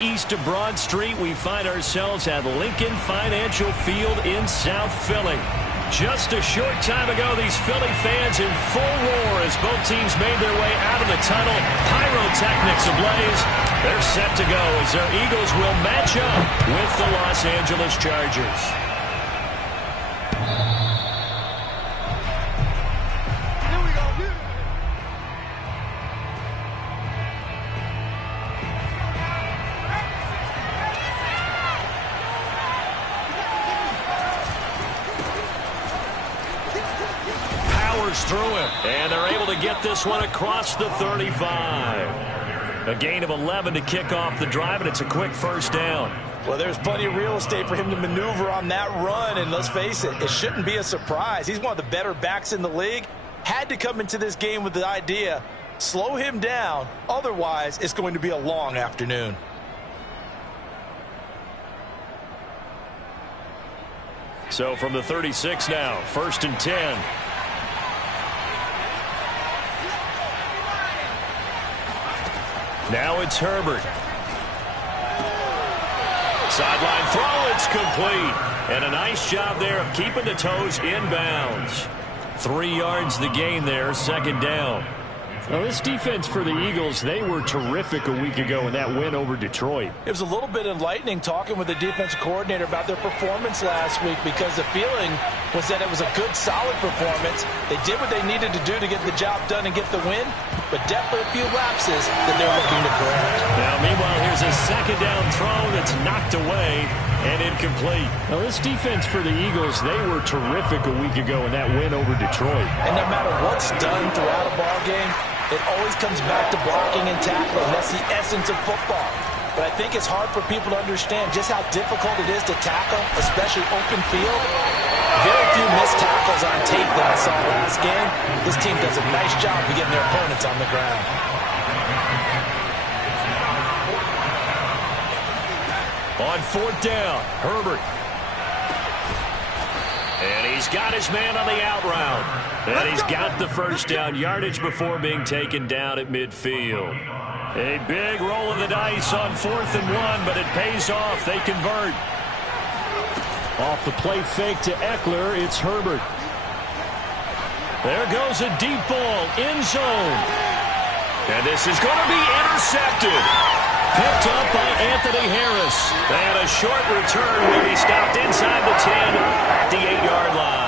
East of Broad Street, we find ourselves at Lincoln Financial Field in South Philly. Just a short time ago, these Philly fans in full roar as both teams made their way out of the tunnel. Pyrotechnics ablaze. They're set to go as their Eagles will match up with the Los Angeles Chargers. Through him, and they're able to get this one across the 35. A gain of 11 to kick off the drive, and it's a quick first down. Well, there's plenty of real estate for him to maneuver on that run, and let's face it, it shouldn't be a surprise. He's one of the better backs in the league. Had to come into this game with the idea, slow him down, otherwise it's going to be a long afternoon. So from the 36 now, 1st and 10. Now it's Herbert. Sideline throw, it's complete. And a nice job there of keeping the toes in bounds. 3 yards the gain there, 2nd down. Now this defense for the Eagles, they were terrific a week ago in that win over Detroit. It was a little bit enlightening talking with the defensive coordinator about their performance last week because the feeling was that it was a good, solid performance. They did what they needed to do to get the job done and get the win, but definitely a few lapses that they're looking to correct. Now, meanwhile, here's a 2nd down throw that's knocked away and incomplete. Now, this defense for the Eagles, they were terrific a week ago in that win over Detroit. And no matter what's done throughout a ball game, it always comes back to blocking and tackling. That's the essence of football. But I think it's hard for people to understand just how difficult it is to tackle, especially open field. Very few missed tackles on tape that I saw last game. This team does a nice job of getting their opponents on the ground. On 4th down, Herbert. And he's got his man on the out route. And he's got the first down yardage before being taken down at midfield. A big roll of the dice on 4th and 1, but it pays off. They convert. Off the play fake to Eckler, it's Herbert. There goes a deep ball, end zone. And this is going to be intercepted. Picked up by Anthony Harris. And a short return will be stopped inside the 10 at the 8-yard line.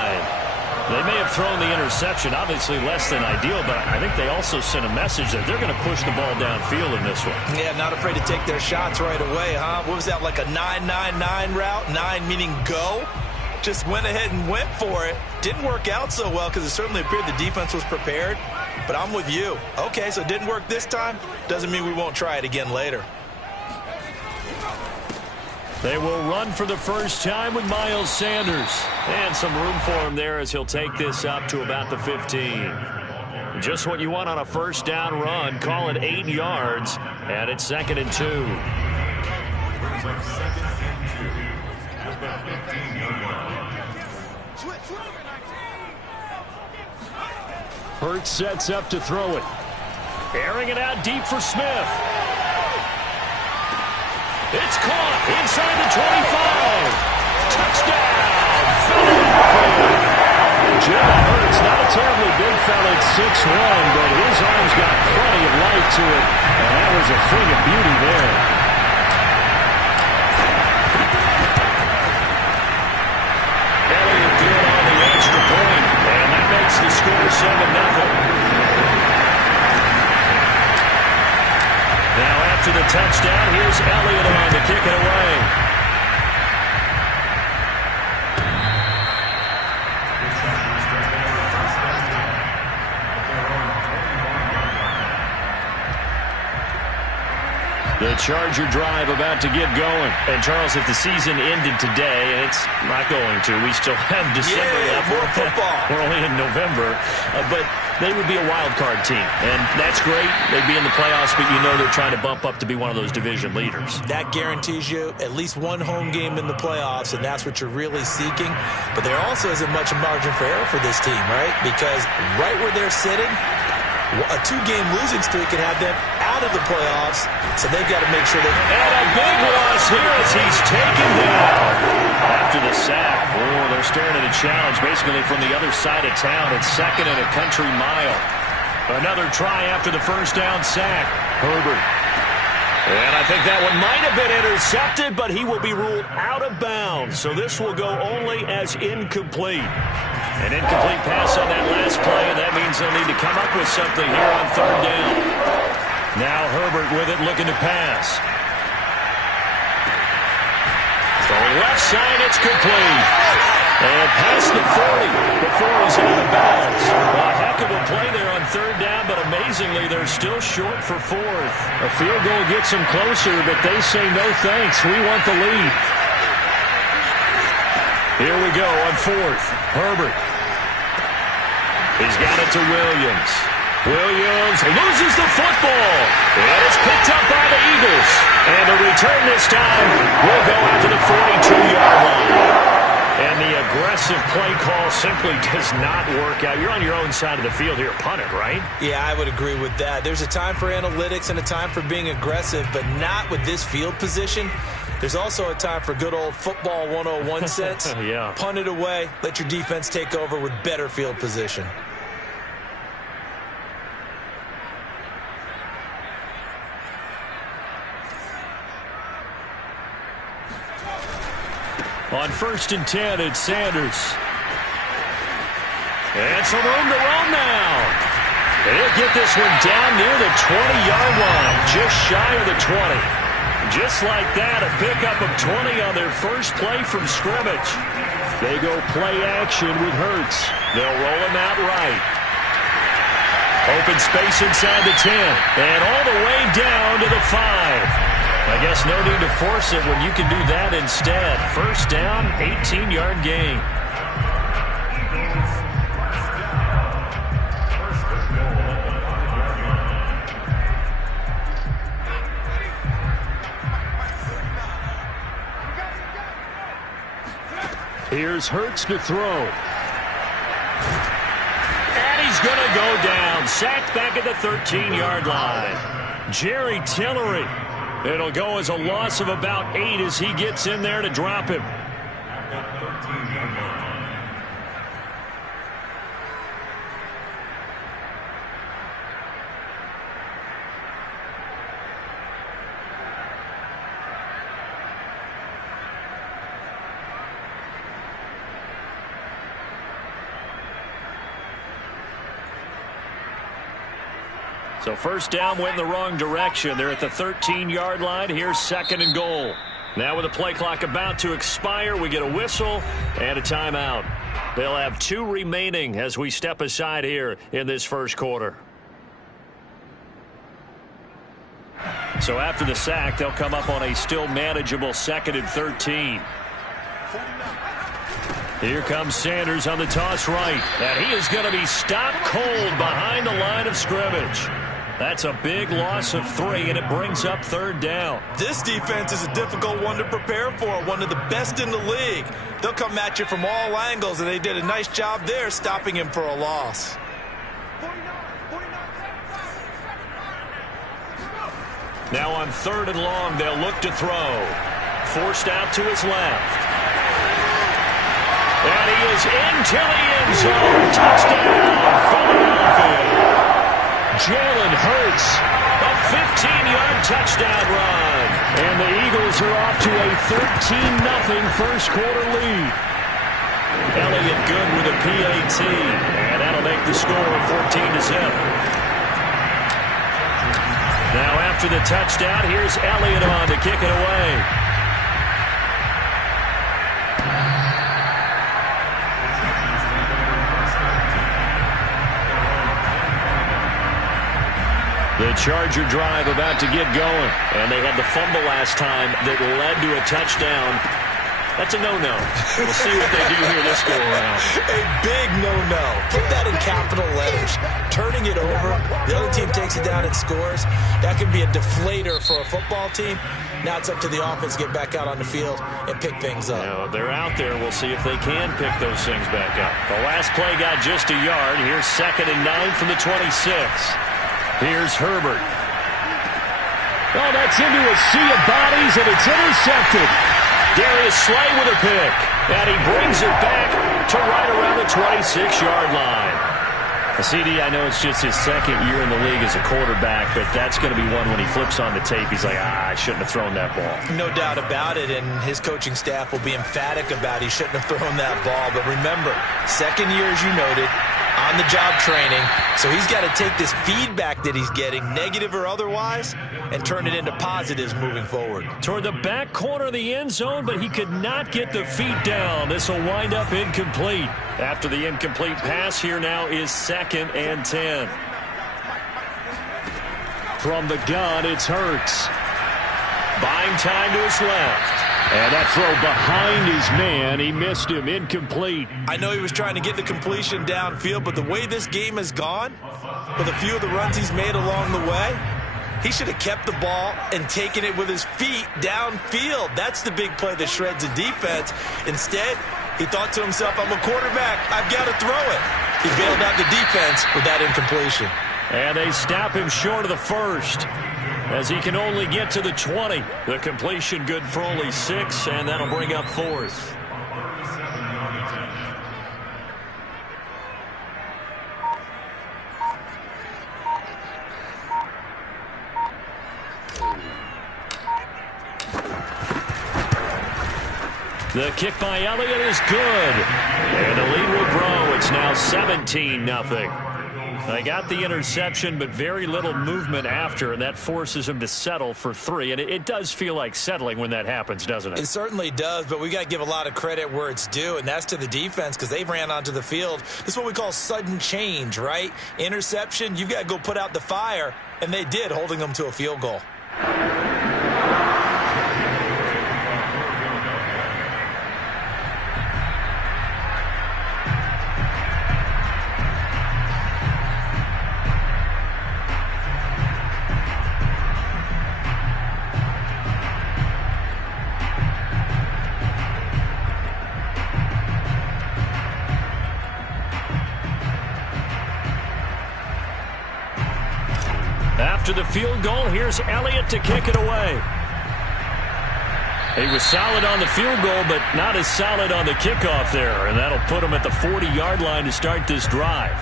They may have thrown the interception, obviously less than ideal, but I think they also sent a message that they're going to push the ball downfield in this one. Yeah, not afraid to take their shots right away, huh? What was that, like a 9-9-9 route? 9 meaning go? Just went ahead and went for it. Didn't work out so well because it certainly appeared the defense was prepared. But I'm with you. Okay, so it didn't work this time. Doesn't mean we won't try it again later. They will run for the first time with Miles Sanders. And some room for him there as he'll take this up to about the 15. Just what you want on a first down run. Call it 8 yards. And it's 2nd and 2. Hurts sets up to throw it. Airing it out deep for Smith. It's caught inside the 25. Touchdown, Philadelphia. Jalen Hurts, not a terribly big fella at 6'1", but his arm's got plenty of life to it, and that was a thing of beauty there. Elliott good on the extra point, and that makes the score 7-0. Now after the touchdown, here's Elliott on to kick it away. The Charger drive about to get going. And, Charles, if the season ended today, and it's not going to, we still have December left. More football. We're only in November. But they would be a wild card team. And that's great. They'd be in the playoffs, but you know they're trying to bump up to be one of those division leaders. That guarantees you at least one home game in the playoffs, and that's what you're really seeking. But there also isn't much margin for error for this team, right? Because right where they're sitting, A 2-game losing streak can have them out of the playoffs, so they've got to make sure they... And a big loss here as he's taken down. After the sack, they're staring at a challenge basically from the other side of town. It's second and a country mile. Another try after the first down sack. Herbert. And I think that one might have been intercepted, but he will be ruled out of bounds. So this will go only as incomplete. An incomplete pass on that last play, and that means they'll need to come up with something here on third down. Now Herbert with it, looking to pass. Going left side, it's complete. And past the 40 before he's out of bounds. A heck of a play there on third down, but amazingly, they're still short for fourth. A field goal gets them closer, but they say no thanks. We want the lead. Here we go on fourth. Herbert. He's got it to Williams. Williams loses the football. And it's picked up by the Eagles. And the return this time will go out to the 42-yard line. And the aggressive play call simply does not work out. You're on your own side of the field here. Punt it, right? Yeah, I would agree with that. There's a time for analytics and a time for being aggressive, but not with this field position. There's also a time for good old football 101 sense. Yeah. Punt it away. Let your defense take over with better field position. On 1st and 10, it's Sanders. And some room to roam now. He'll get this one down near the 20-yard line, just shy of the 20. Just like that, a pickup of 20 on their first play from scrimmage. They go play action with Hurts. They'll roll him out right. Open space inside the 10. And all the way down to the 5. I guess no need to force it when you can do that instead. First down, 18-yard gain. Here's Hurts to throw. And he's going to go down. Sacked back at the 13-yard line. Jerry Tillery. It'll go as a loss of about 8 as he gets in there to drop him. So first down went in the wrong direction. They're at the 13-yard line. Here's second and goal. Now with the play clock about to expire, we get a whistle and a timeout. They'll have 2 remaining as we step aside here in this first quarter. So after the sack, they'll come up on a still manageable 2nd and 13. Here comes Sanders on the toss right. And he is going to be stopped cold behind the line of scrimmage. That's a big loss of 3, and it brings up third down. This defense is a difficult one to prepare for, one of the best in the league. They'll come at you from all angles, and they did a nice job there stopping him for a loss. Now on 3rd and long, they'll look to throw. Forced out to his left. And he is into the end zone. Touchdown, Philadelphia. Jalen Hurts, a 15-yard touchdown run. And the Eagles are off to a 13-0 first quarter lead. Elliott good with a PAT. And that'll make the score 14-0. Now after the touchdown, here's Elliott on to kick it away. The Charger drive about to get going. And they had the fumble last time that led to a touchdown. That's a no-no. We'll see what they do here this go-around. A big no-no. Put that in capital letters. Turning it over. The other team takes it down and scores. That can be a deflator for a football team. Now it's up to the offense to get back out on the field and pick things up. Now, they're out there. We'll see if they can pick those things back up. The last play got just a yard. Here's 2nd and 9 from the 26. Here's Herbert. Oh, that's into a sea of bodies, and it's intercepted. Darius Slay with a pick. And he brings it back to right around the 26-yard line. CD, I know it's just his second year in the league as a quarterback, but that's going to be one when he flips on the tape. He's like, I shouldn't have thrown that ball. No doubt about it, and his coaching staff will be emphatic about he shouldn't have thrown that ball. But remember, second year, as you noted, on-the-job training, so he's got to take this feedback that he's getting, negative or otherwise, and turn it into positives moving forward. Toward the back corner of the end zone, but he could not get the feet down. This will wind up incomplete. After the incomplete pass, here now is 2nd and 10. From the gun, it's Hurts. Buying time to his left. And that throw behind his man, he missed him, incomplete. I know he was trying to get the completion downfield, but the way this game has gone, with a few of the runs he's made along the way, he should have kept the ball and taken it with his feet downfield. That's the big play that shreds the defense. Instead, he thought to himself, I'm a quarterback, I've got to throw it. He bailed out the defense with that incompletion. And they stop him short of the first, as he can only get to the 20. The completion good for only 6, and that'll bring up 4th. The kick by Elliott is good. And the lead will grow. It's now 17-0. They got the interception, but very little movement after, and that forces him to settle for 3. And it does feel like settling when that happens, doesn't it? It certainly does, but we got to give a lot of credit where it's due, and that's to the defense because they ran onto the field. This is what we call sudden change, right? Interception, you've got to go put out the fire, and they did, holding them to a field goal. After the field goal, here's Elliott to kick it away. He was solid on the field goal, but not as solid on the kickoff there, and that'll put him at the 40-yard line to start this drive.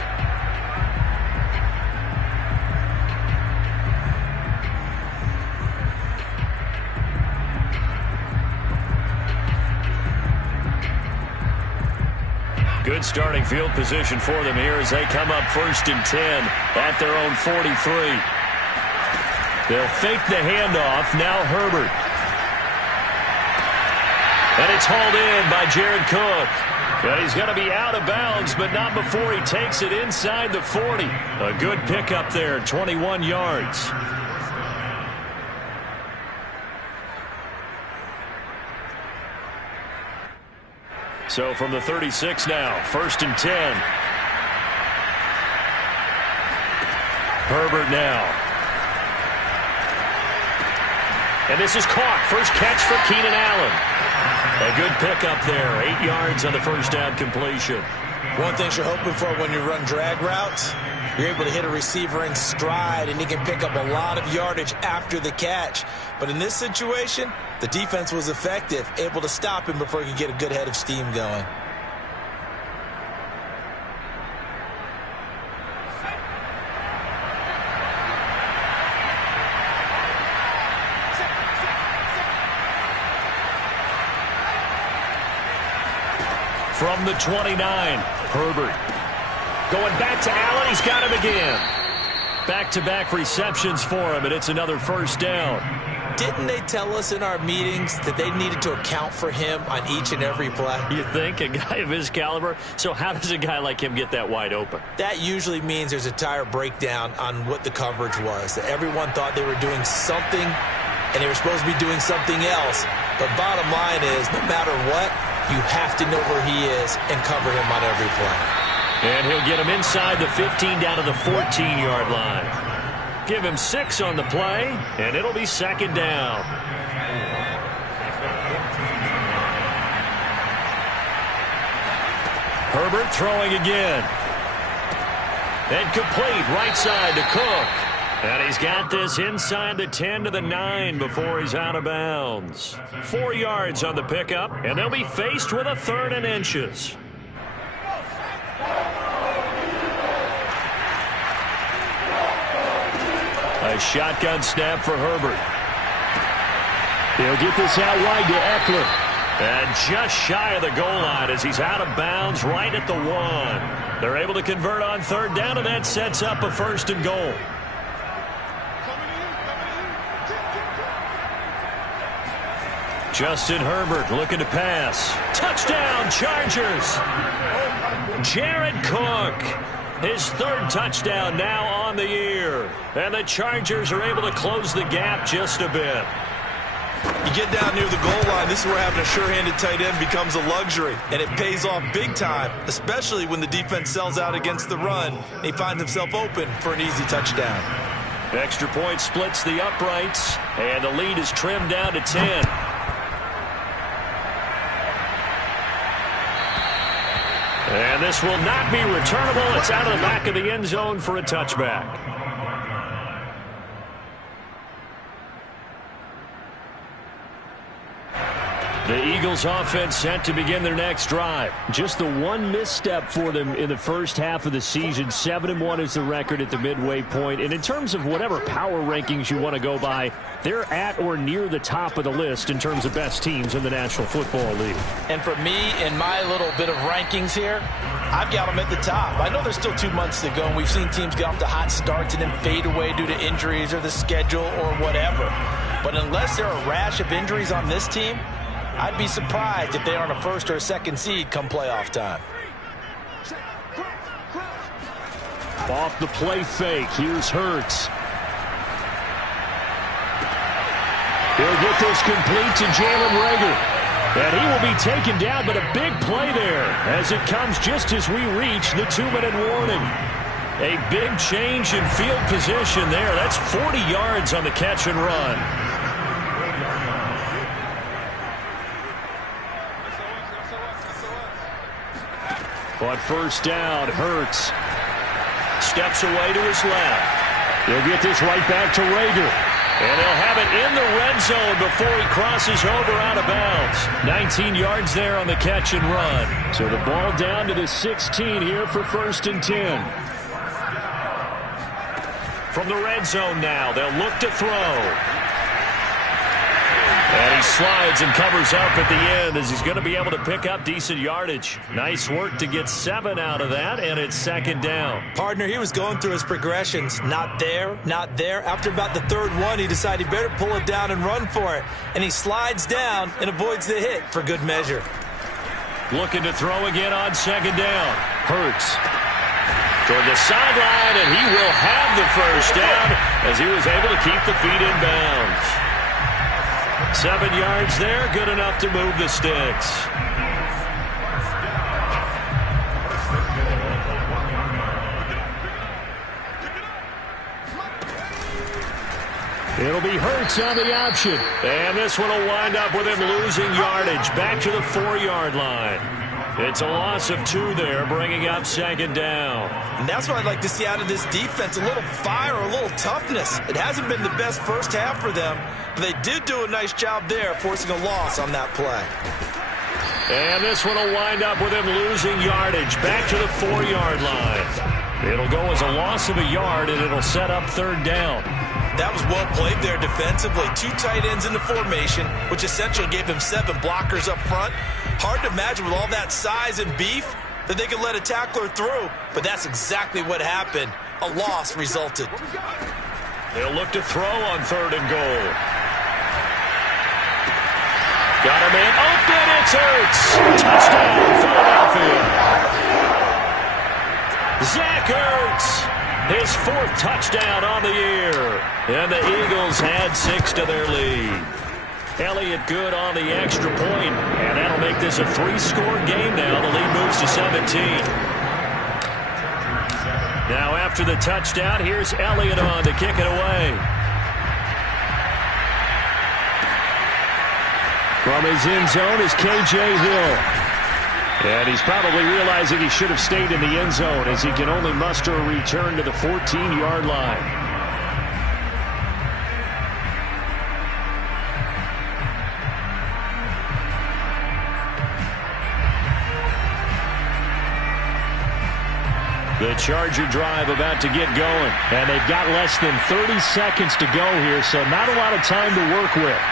Good starting field position for them here as they come up 1st and 10 at their own 43. They'll fake the handoff. Now Herbert. And it's hauled in by Jared Cook. And he's going to be out of bounds, but not before he takes it inside the 40. A good pickup there, 21 yards. So from the 36 now, 1st and 10. Herbert now. And this is caught. First catch for Keenan Allen. A good pickup there. 8 yards on the first down completion. One thing you're hoping for when you run drag routes, you're able to hit a receiver in stride, and he can pick up a lot of yardage after the catch. But in this situation, the defense was effective, able to stop him before he could get a good head of steam going. From the 29, Herbert. Going back to Allen, he's got him again. Back-to-back receptions for him, and it's another first down. Didn't they tell us in our meetings that they needed to account for him on each and every play? You think? A guy of his caliber? So how does a guy like him get that wide open? That usually means there's a tire breakdown on what the coverage was. That everyone thought they were doing something, and they were supposed to be doing something else. But bottom line is, no matter what, you have to know where he is and cover him on every play. And he'll get him inside the 15 down to the 14-yard line. Give him 6 on the play, and it'll be 2nd down. Herbert throwing again. And complete right side to Cook. And he's got this inside the 10 to the 9 before he's out of bounds. 4 yards on the pickup, and they'll be faced with a 3rd and inches. A shotgun snap for Herbert. He'll get this out wide to Eckler. And just shy of the goal line as he's out of bounds right at the 1. They're able to convert on 3rd down, and that sets up a 1st and goal. Justin Herbert looking to pass. Touchdown, Chargers. Jared Cook, his 3rd touchdown now on the year. And the Chargers are able to close the gap just a bit. You get down near the goal line, this is where having a sure-handed tight end becomes a luxury, and it pays off big time, especially when the defense sells out against the run, and he finds himself open for an easy touchdown. Extra point splits the uprights, and the lead is trimmed down to 10. And this will not be returnable. It's out of the back of the end zone for a touchback. The Eagles offense set to begin their next drive. Just the one misstep for them in the first half of the season. 7-1 is the record at the midway point. And in terms of whatever power rankings you want to go by, they're at or near the top of the list in terms of best teams in the National Football League. And for me, in my little bit of rankings here, I've got them at the top. I know there's still 2 months to go, and we've seen teams get off to hot starts and then fade away due to injuries or the schedule or whatever. But unless there are a rash of injuries on this team, I'd be surprised if they aren't a 1st or a 2nd seed come playoff time. Off the play fake, here's Hurts. He'll get this complete to Jalen Reagor. And he will be taken down, but a big play there as it comes just as we reach the 2-minute warning. A big change in field position there. That's 40 yards on the catch and run. On 1st down, Hurts steps away to his left. He'll get this right back to Reagor. And they'll have it in the red zone before he crosses over out of bounds. 19 yards there on the catch and run. So the ball down to the 16 here for 1st and 10. From the red zone now, they'll look to throw. And he slides and covers up at the end as he's going to be able to pick up decent yardage. Nice work to get 7 out of that, and it's 2nd down. Partner, he was going through his progressions. Not there, not there. After about the 3rd one, he decided he better pull it down and run for it. And he slides down and avoids the hit for good measure. Looking to throw again on 2nd down. Hurts toward the sideline, and he will have the 1st down as he was able to keep the feet in bounds. 7 yards there, good enough to move the sticks. It'll be Hurts on the option. And this one will wind up with him losing yardage back to the 4-yard line. It's a loss of 2 there, bringing up 2nd down. And that's what I'd like to see out of this defense, a little fire, a little toughness. It hasn't been the best first half for them, but they did do a nice job there, forcing a loss on that play. And this one will wind up with him losing yardage back to the 4-yard line. It'll go as a loss of a yard, and it'll set up 3rd down. That was well played there defensively. 2 tight ends in the formation, which essentially gave him 7 blockers up front. Hard to imagine with all that size and beef that they could let a tackler through, but that's exactly what happened. A loss resulted. They'll look to throw on 3rd and goal. Got him in. Open, it's Hurts. Touchdown, Philadelphia. Zach Ertz, his 4th touchdown on the year. And the Eagles add 6 to their lead. Elliott good on the extra point, and that'll make this a 3-score game now. The lead moves to 17. Now after the touchdown, here's Elliott on to kick it away. From his end zone is K.J. Hill. And he's probably realizing he should have stayed in the end zone as he can only muster a return to the 14-yard line. The Charger drive about to get going. And they've got less than 30 seconds to go here, so not a lot of time to work with.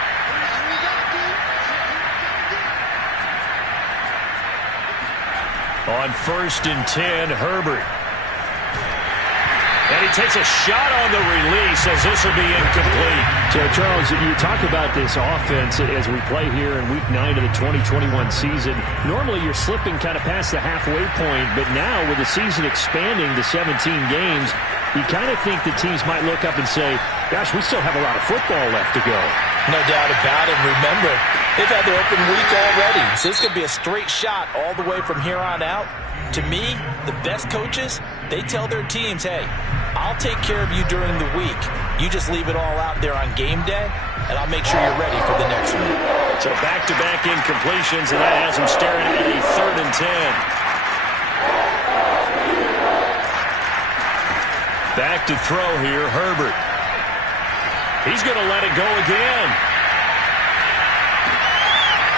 On 1st and 10, Herbert. And he takes a shot on the release as this will be incomplete. So, Charles, you talk about this offense as we play here in Week 9 of the 2021 season. Normally, you're slipping kind of past the halfway point, but now with the season expanding to 17 games, you kind of think the teams might look up and say, gosh, we still have a lot of football left to go. No doubt about it. Remember, they've had their open week already, so this could be a straight shot all the way from here on out. To me, the best coaches, they tell their teams, hey, I'll take care of you during the week. You just leave it all out there on game day, and I'll make sure you're ready for the next one. So back-to-back incompletions, and that has him staring at a 3rd and 10. Back to throw here, Herbert. He's going to let it go again.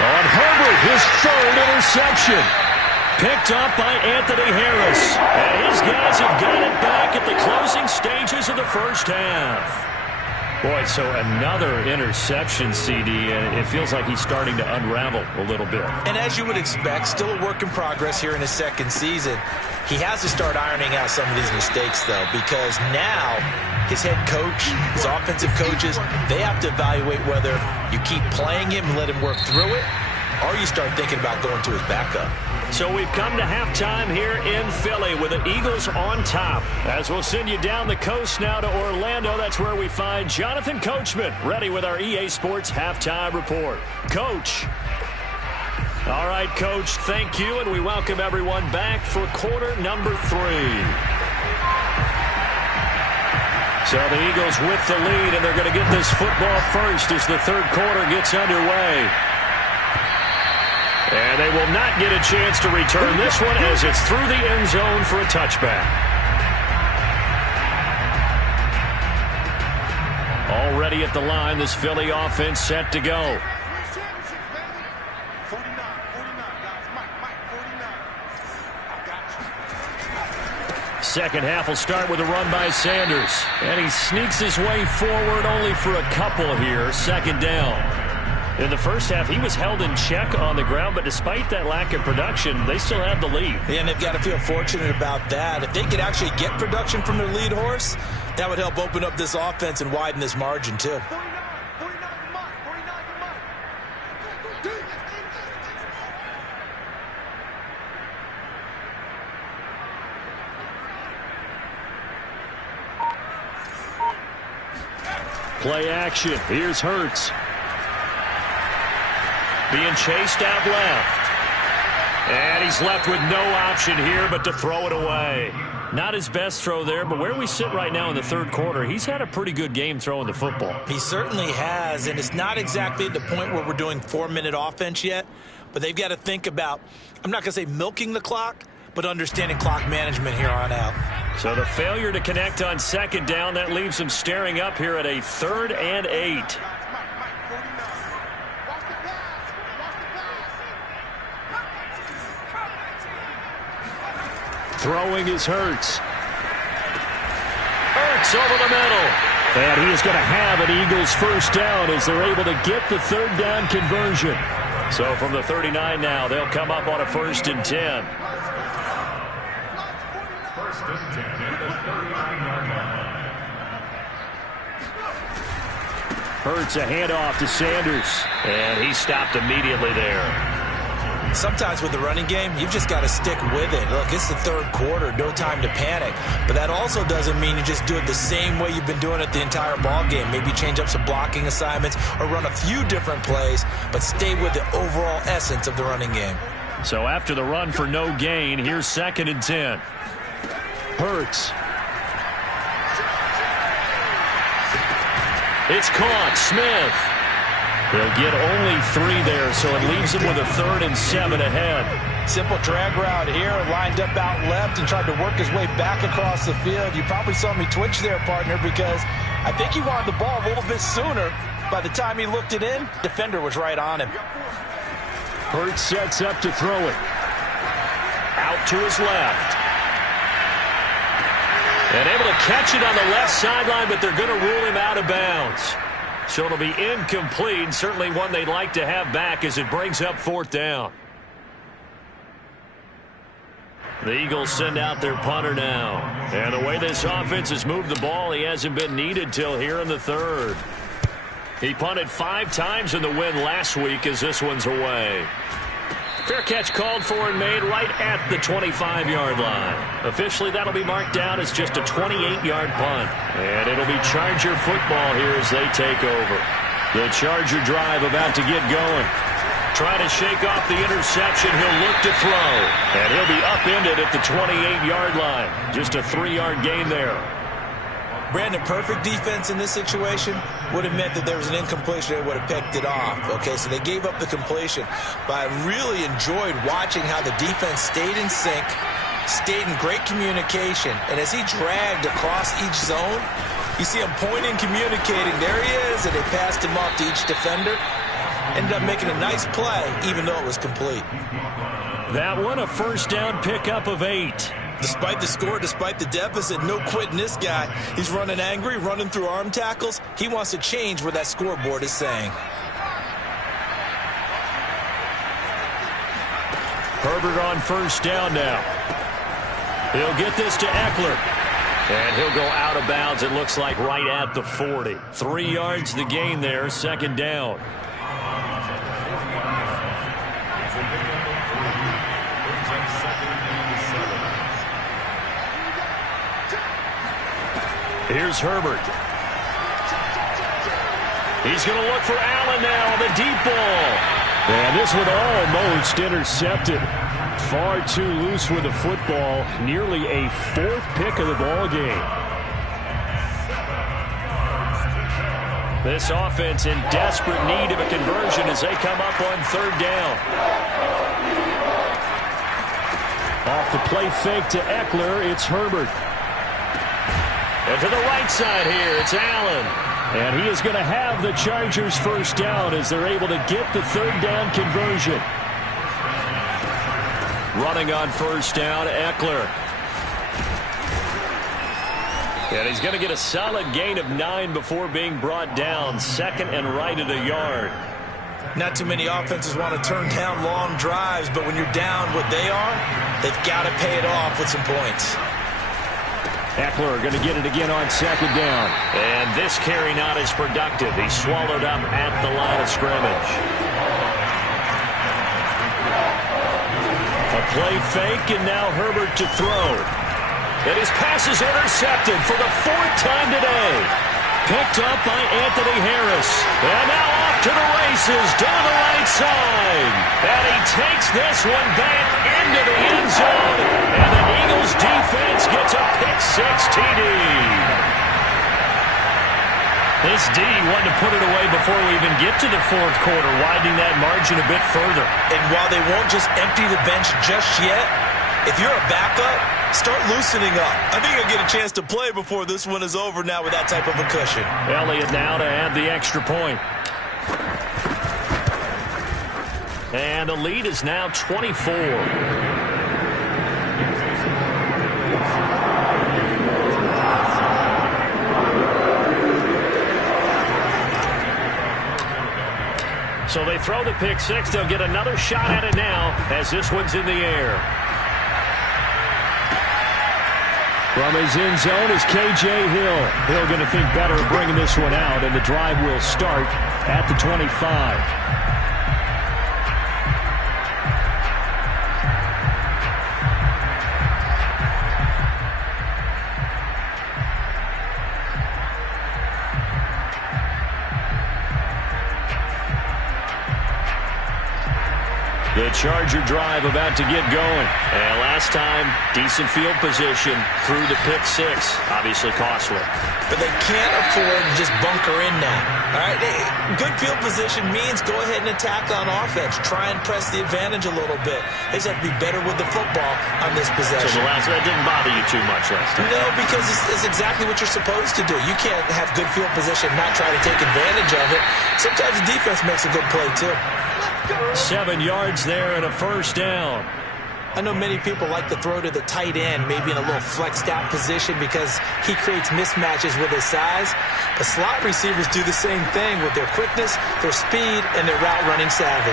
On Herbert, his 3rd interception. Picked up by Anthony Harris. And his guys have got it back at the closing stages of the first half. Boy, so another interception, CD, and it feels like he's starting to unravel a little bit. And as you would expect, still a work in progress here in his second season. He has to start ironing out some of these mistakes, though, because now his head coach, his offensive coaches, they have to evaluate whether you keep playing him and let him work through it, or you start thinking about going to his backup. So we've come to halftime here in Philly with the Eagles on top. As we'll send you down the coast now to Orlando, that's where we find Jonathan Coachman ready with our EA Sports Halftime Report. Coach. All right, Coach, thank you, and we welcome everyone back for quarter number 3. So the Eagles with the lead, and they're going to get this football first as the third quarter gets underway. And they will not get a chance to return this one as it's through the end zone for a touchback. Already at the line, this Philly offense set to go. Second half will start with a run by Sanders. And he sneaks his way forward only for a couple here. Second down. In the first half, he was held in check on the ground, but despite that lack of production, they still had the lead. And they've got to feel fortunate about that. If they could actually get production from their lead horse, that would help open up this offense and widen this margin, too. Play action. Here's Hurts. Being chased out left. And he's left with no option here but to throw it away. Not his best throw there, but where we sit right now in the third quarter, he's had a pretty good game throwing the football. He certainly has, and it's not exactly at the point where we're doing 4-minute offense yet, but they've got to think about, I'm not going to say milking the clock, but understanding clock management here on out. So the failure to connect on second down, that leaves him staring up here at a 3rd and 8. Throwing is Hurts. Hurts over the middle. And he is going to have an Eagles first down as they're able to get the 3rd down conversion. So from the 39 now, they'll come up on a 1st and 10. First and 10 at the 39-yard line. Hurts a handoff to Sanders. And he stopped immediately there. Sometimes with the running game, you've just got to stick with it. Look, it's the third quarter, no time to panic. But that also doesn't mean you just do it the same way you've been doing it the entire ball game. Maybe change up some blocking assignments or run a few different plays, but stay with the overall essence of the running game. So after the run for no gain, here's 2nd and 10. Hurts. It's caught. Smith. They'll get only 3 there, so it leaves them with a 3rd and 7 ahead. Simple drag route here, lined up out left and tried to work his way back across the field. You probably saw me twitch there, partner, because I think he wanted the ball a little bit sooner. By the time he looked it in, defender was right on him. Hurts sets up to throw it. Out to his left. And able to catch it on the left sideline, but they're going to rule him out of bounds. So it'll be incomplete, certainly one they'd like to have back as it brings up 4th down. The Eagles send out their punter now. And the way this offense has moved the ball, he hasn't been needed till here in the 3rd. He punted 5 times in the win last week as this one's away. Fair catch called for and made right at the 25-yard line. Officially, that'll be marked down as just a 28-yard punt. And it'll be Charger football here as they take over. The Charger drive about to get going. Trying to shake off the interception. He'll look to throw. And he'll be upended at the 28-yard line. Just a 3-yard gain there. Brandon, perfect defense in this situation would have meant that there was an incompletion. They would have picked it off. Okay, so they gave up the completion. But I really enjoyed watching how the defense stayed in sync, stayed in great communication. And as he dragged across each zone, you see him pointing, communicating. There he is, and they passed him off to each defender. Ended up making a nice play, even though it was complete. That one, a 1st down pickup of 8. Despite the score, despite the deficit, no quitting this guy. He's running angry, running through arm tackles. He wants to change what that scoreboard is saying. Herbert on 1st down now. He'll get this to Eckler. And he'll go out of bounds, it looks like, right at the 40. 3 yards the gain there, 2nd down. Here's Herbert. He's going to look for Allen now on the deep ball. And this one almost intercepted. Far too loose with the football. Nearly a 4th pick of the ball game. This offense in desperate need of a conversion as they come up on 3rd down. Off the play fake to Eckler, it's Herbert. And to the right side here, it's Allen. And he is going to have the Chargers 1st down as they're able to get the 3rd down conversion. Running on 1st down, Eckler. And he's going to get a solid gain of 9 before being brought down. 2nd and right at a yard. Not too many offenses want to turn down long drives, but when you're down what they are, they've got to pay it off with some points. Eckler going to get it again on 2nd down. And this carry not as productive. He's swallowed up at the line of scrimmage. A play fake, and now Herbert to throw. And his pass is intercepted for the 4th time today. Picked up by Anthony Harris. And now off to the races down the right side. And he takes this one back into the end zone. And the Eagles defense gets a pick-6 TD. This D wanted to put it away before we even get to the 4th quarter, widening that margin a bit further. And while they won't just empty the bench just yet, if you're a backup, start loosening up. I think you'll get a chance to play before this one is over now with that type of a cushion. Elliott now to add the extra point. And the lead is now 24. So they throw the pick-6. They'll get another shot at it now as this one's in the air. From his end zone is K.J. Hill. Hill going to think better of bringing this one out, and the drive will start at the 25. The Charger drive about to get going. And last time, decent field position through the pick-6. Obviously costly. But they can't afford to just bunker in now. All right, good field position means go ahead and attack on offense. Try and press the advantage a little bit. They just have to be better with the football on this possession. So that didn't bother you too much last time? No, because it's exactly what you're supposed to do. You can't have good field position and not try to take advantage of it. Sometimes the defense makes a good play, too. 7 yards there and a 1st down. I know many people like to throw to the tight end, maybe in a little flexed out position because he creates mismatches with his size. But slot receivers do the same thing with their quickness, their speed, and their route running savvy.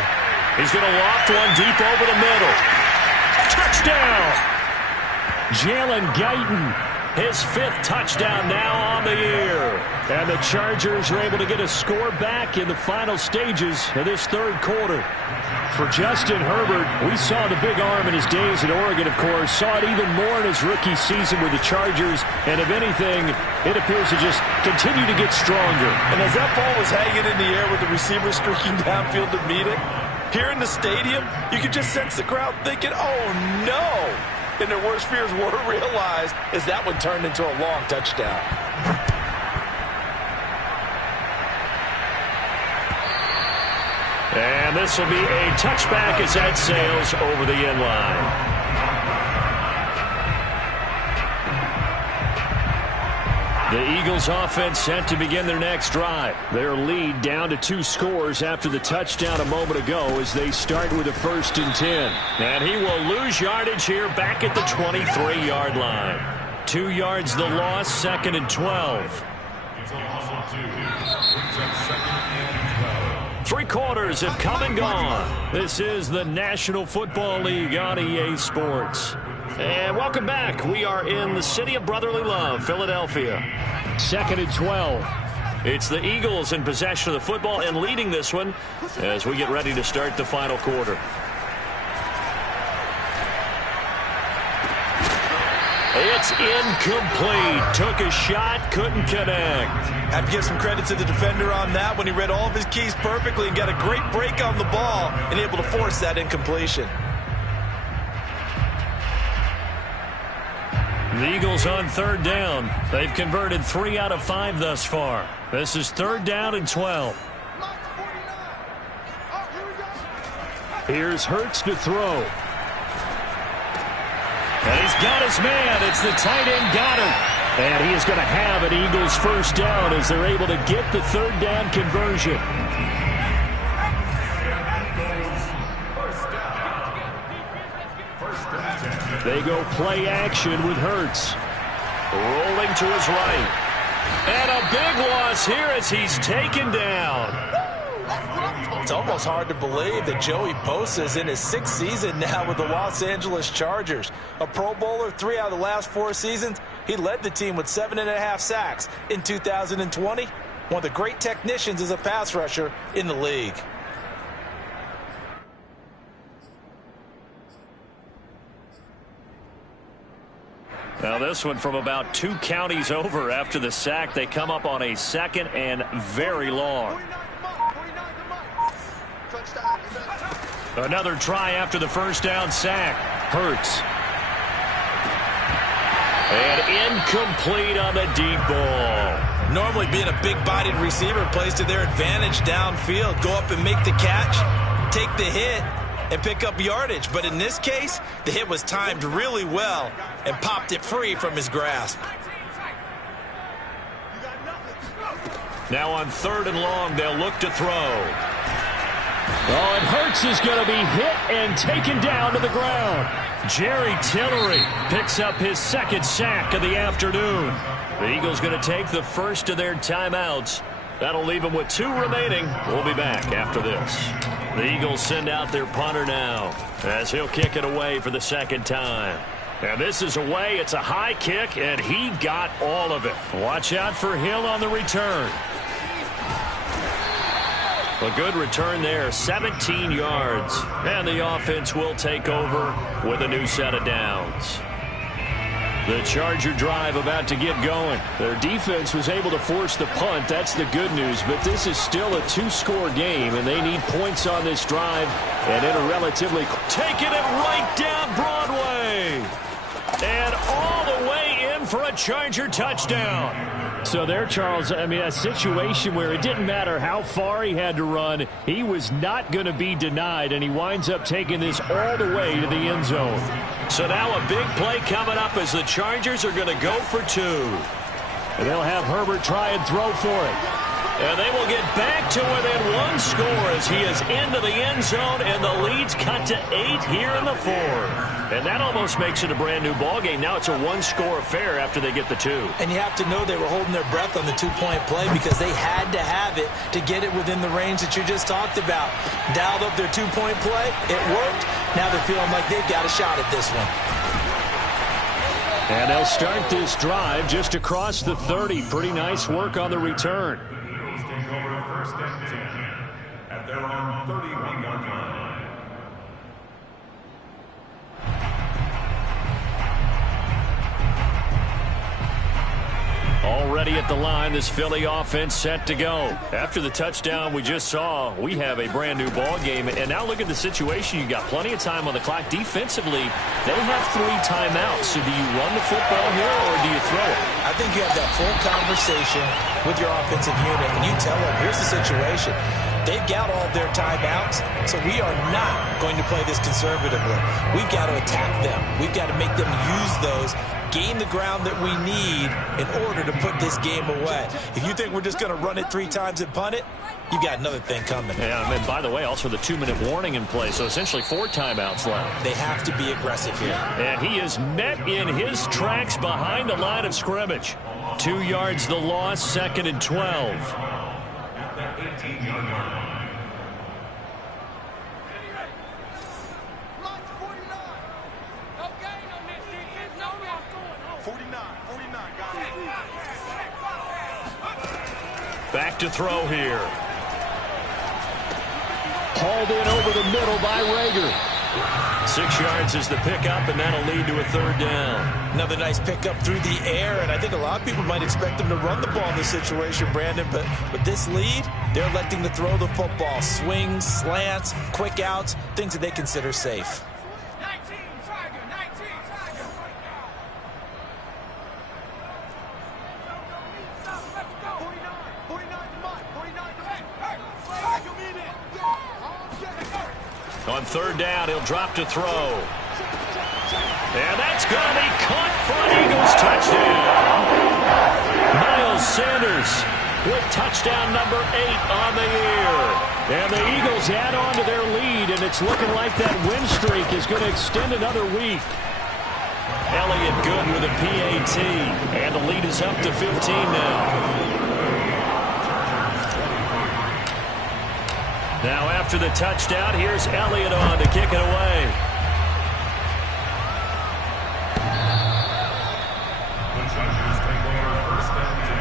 He's going to loft one deep over the middle. Touchdown! Jalen Guyton, his 5th touchdown now on the year. And the Chargers are able to get a score back in the final stages of this 3rd quarter. For Justin Herbert, we saw the big arm in his days at Oregon, of course. Saw it even more in his rookie season with the Chargers. And if anything, it appears to just continue to get stronger. And as that ball was hanging in the air with the receiver streaking downfield to meet it, here in the stadium, you could just sense the crowd thinking, oh, no. And their worst fears were realized as that one turned into a long touchdown. And this will be a touchback as that sails over the end line. The Eagles offense set to begin their next drive. Their lead down to 2 scores after the touchdown a moment ago as they start with a 1st and 10. And he will lose yardage here back at the 23-yard line. 2 yards the loss, 2nd and 12. 3 quarters have come and gone. This is the National Football League on EA Sports. And welcome back. We are in the city of brotherly love, Philadelphia. 2nd and 12. It's the Eagles in possession of the football and leading this one as we get ready to start the final quarter. It's incomplete. Took a shot, couldn't connect. I have to give some credit to the defender on that when he read all of his keys perfectly and got a great break on the ball and able to force that incompletion. The Eagles on 3rd down. They've converted 3 out of 5 thus far. This is 3rd down and 12. Here's Hurts to throw. And he's got his man. It's the tight end Goddard. And he is going to have an Eagles 1st down as they're able to get the 3rd down conversion. They go play action with Hurts. Rolling to his right. And a big loss here as he's taken down. It's almost hard to believe that Joey Bosa is in his 6th season now with the Los Angeles Chargers. A Pro Bowler 3 out of the last 4 seasons. He led the team with 7.5 sacks in 2020. One of the great technicians as a pass rusher in the league. Now this one from about 2 counties over after the sack. They come up on a 2nd and very long. Another try after the 1st down sack. Hurts. And incomplete on the deep ball. Normally being a big-bodied receiver plays to their advantage downfield. Go up and make the catch, take the hit, and pick up yardage. But in this case, the hit was timed really well and popped it free from his grasp. Now on 3rd and long, they'll look to throw. Oh, and Hurts is going to be hit and taken down to the ground. Jerry Tillery picks up his 2nd sack of the afternoon. The Eagles going to take the first of their timeouts. That'll leave them with 2 remaining. We'll be back after this. The Eagles send out their punter now as he'll kick it away for the 2nd time. And this is away. It's a high kick, and he got all of it. Watch out for Hill on the return. A good return there, 17 yards. And the offense will take over with a new set of downs. The Charger drive about to get going. Their defense was able to force the punt. That's the good news. But this is still a 2-score game, and they need points on this drive. And in a relatively... Taking it right down Broadway. And all the way in for a Charger touchdown. So there, Charles, I mean, a situation where it didn't matter how far he had to run. He was not going to be denied, and he winds up taking this all the way to the end zone. So now a big play coming up as the Chargers are going to go for 2. And they'll have Herbert try and throw for it. And they will get back to within one score as he is into the end zone, and the lead's cut to 8 here in the fourth. And that almost makes it a brand-new ball game. Now it's a one-score affair after they get the 2. And you have to know they were holding their breath on the two-point play because they had to have it to get it within the range that you just talked about. Dialed up their two-point play. It worked. Now they're feeling like they've got a shot at this one. And they'll start this drive just across the 30. Pretty nice work on the return. Take over first and 10 at their own 31-yard line. Already at the line, this Philly offense set to go. After the touchdown we just saw, we have a brand new ball game. And now look at the situation. You got plenty of time on the clock. Defensively, they have 3 timeouts. So do you run the football here or do you throw it? I think you have that full conversation with your offensive unit, and you tell them, here's the situation. They've got all their timeouts, so we are not going to play this conservatively. We've got to attack them. We've got to make them use those, gain the ground that we need in order to put this game away. If you think we're just going to run it 3 times and punt it, you got another thing coming. Yeah, and by the way, also the 2-minute warning in play, so essentially 4 timeouts left. They have to be aggressive here. And he is met in his tracks behind the line of scrimmage. 2 yards the loss, 2nd and 12. At the 18-yard line. Back to throw here. Hauled in over the middle by Rager. 6 yards is the pickup, and that'll lead to a 3rd down. Another nice pickup through the air, and I think a lot of people might expect them to run the ball in this situation, Brandon, but with this lead, they're electing to throw the football. Swings, slants, quick outs, things that they consider safe. On 3rd down, he'll drop to throw. And that's going to be caught for an Eagles touchdown. Miles Sanders with touchdown number 8 on the year. And the Eagles add on to their lead, and it's looking like that win streak is going to extend another week. Elliott good with a PAT, and the lead is up to 15 now. Now after the touchdown, here's Elliott on to kick it away. The Chargers take over first and 10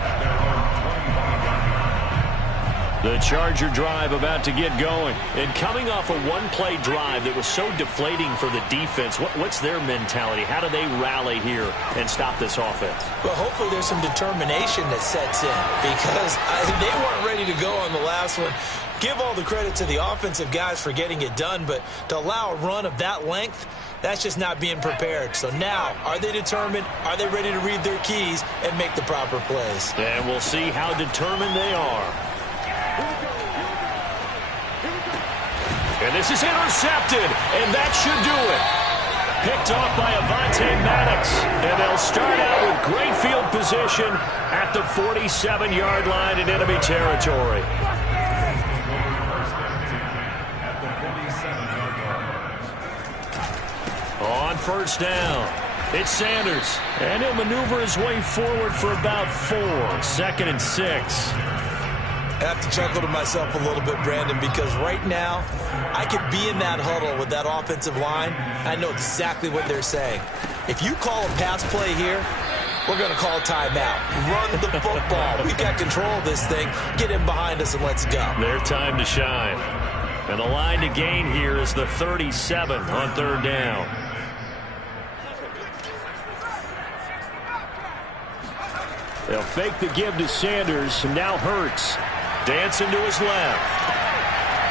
at their own 21-yard line. The Charger drive about to get going. And coming off a one-play drive that was so deflating for the defense, what's their mentality? How do they rally here and stop this offense? Well, hopefully there's some determination that sets in because they weren't ready to go on the last one. Give all the credit to the offensive guys for getting it done, but to allow a run of that length, that's just not being prepared. So now, are they determined? Are they ready to read their keys and make the proper plays? And we'll see how determined they are. And this is intercepted, and that should do it. Picked off by Avonte Maddox, and they'll start out with great field position at the 47-yard line in enemy territory. On 1st down, it's Sanders, and he'll maneuver his way forward for about 4. 2nd and 6. I have to chuckle to myself a little bit, Brandon, because right now I could be in that huddle with that offensive line. I know exactly what they're saying. If you call a pass play here, we're going to call a timeout. Run the football. We've got control of this thing. Get in behind us and let's go. Their time to shine. And the line to gain here is the 37 on 3rd down. They'll fake the give to Sanders, and now Hurts. Dancing to his left.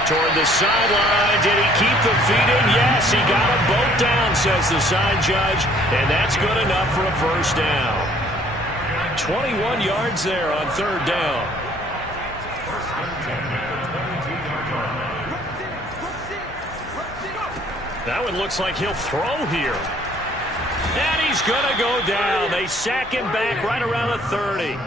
Toward the sideline. Did he keep the feet in? Yes, he got them both down, says the side judge. And that's good enough for a 1st down. 21 yards there on 3rd down. That one looks like he'll throw here. And he's going to go down. They sack him back right around the 30.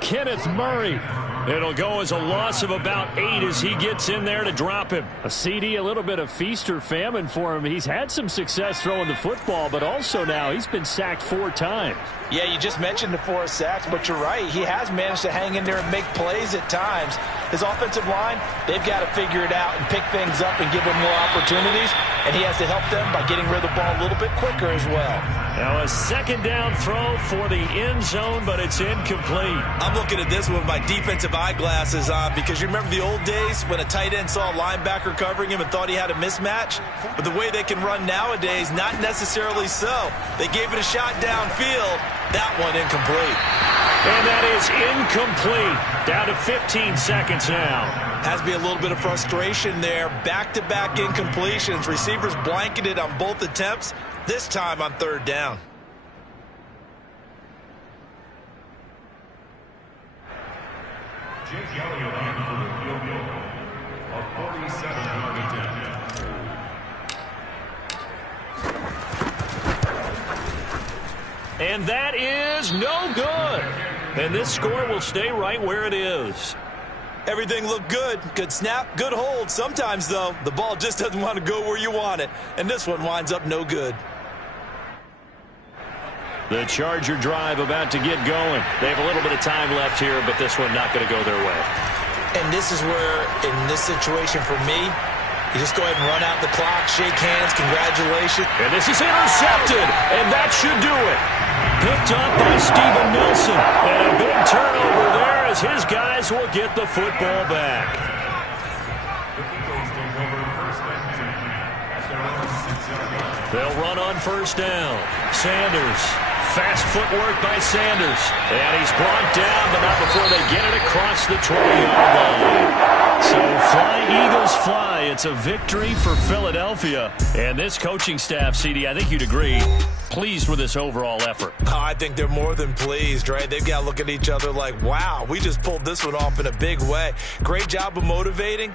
Kenneth Murray It'll go as a loss of about 8 as he gets in there to drop him. A CD, a little bit of feast or famine for him. He's had some success throwing the football, but also now he's been sacked 4 times. Yeah, you just mentioned the 4 sacks, but you're right. He has managed to hang in there and make plays at times. His offensive line, they've got to figure it out and pick things up and give him more opportunities, and he has to help them by getting rid of the ball a little bit quicker as well. Now a second down throw for the end zone, but it's incomplete. I'm looking at this with my defensive eyeglasses on because you remember the old days when a tight end saw a linebacker covering him and thought he had a mismatch? But the way they can run nowadays, not necessarily so. They gave it a shot downfield. That one incomplete. And that is incomplete. Down to 15 seconds now. Has to be a little bit of frustration there. Back-to-back incompletions. Receivers blanketed on both attempts, this time on 3rd down. Jake Elliott on for the field goal. A 47-yard attempt. And that is no good. And this score will stay right where it is. Everything looked good. Good snap, good hold. Sometimes, though, the ball just doesn't want to go where you want it. And this one winds up no good. The Charger drive about to get going. They have a little bit of time left here, but this one not going to go their way. And this is where, in this situation for me, you just go ahead and run out the clock, shake hands, congratulations. And this is intercepted, and that should do it. Picked up by Steven Nelson. And a big turnover there as his guys will get the football back. They'll run on 1st down. Sanders. Fast footwork by Sanders. And he's brought down, but not before they get it across the 20-yard line. So fly, Eagles, fly. It's a victory for Philadelphia. And this coaching staff, CD, I think you'd agree, pleased with this overall effort. Oh, I think they're more than pleased, right? They've got to look at each other like, wow, we just pulled this one off in a big way. Great job of motivating.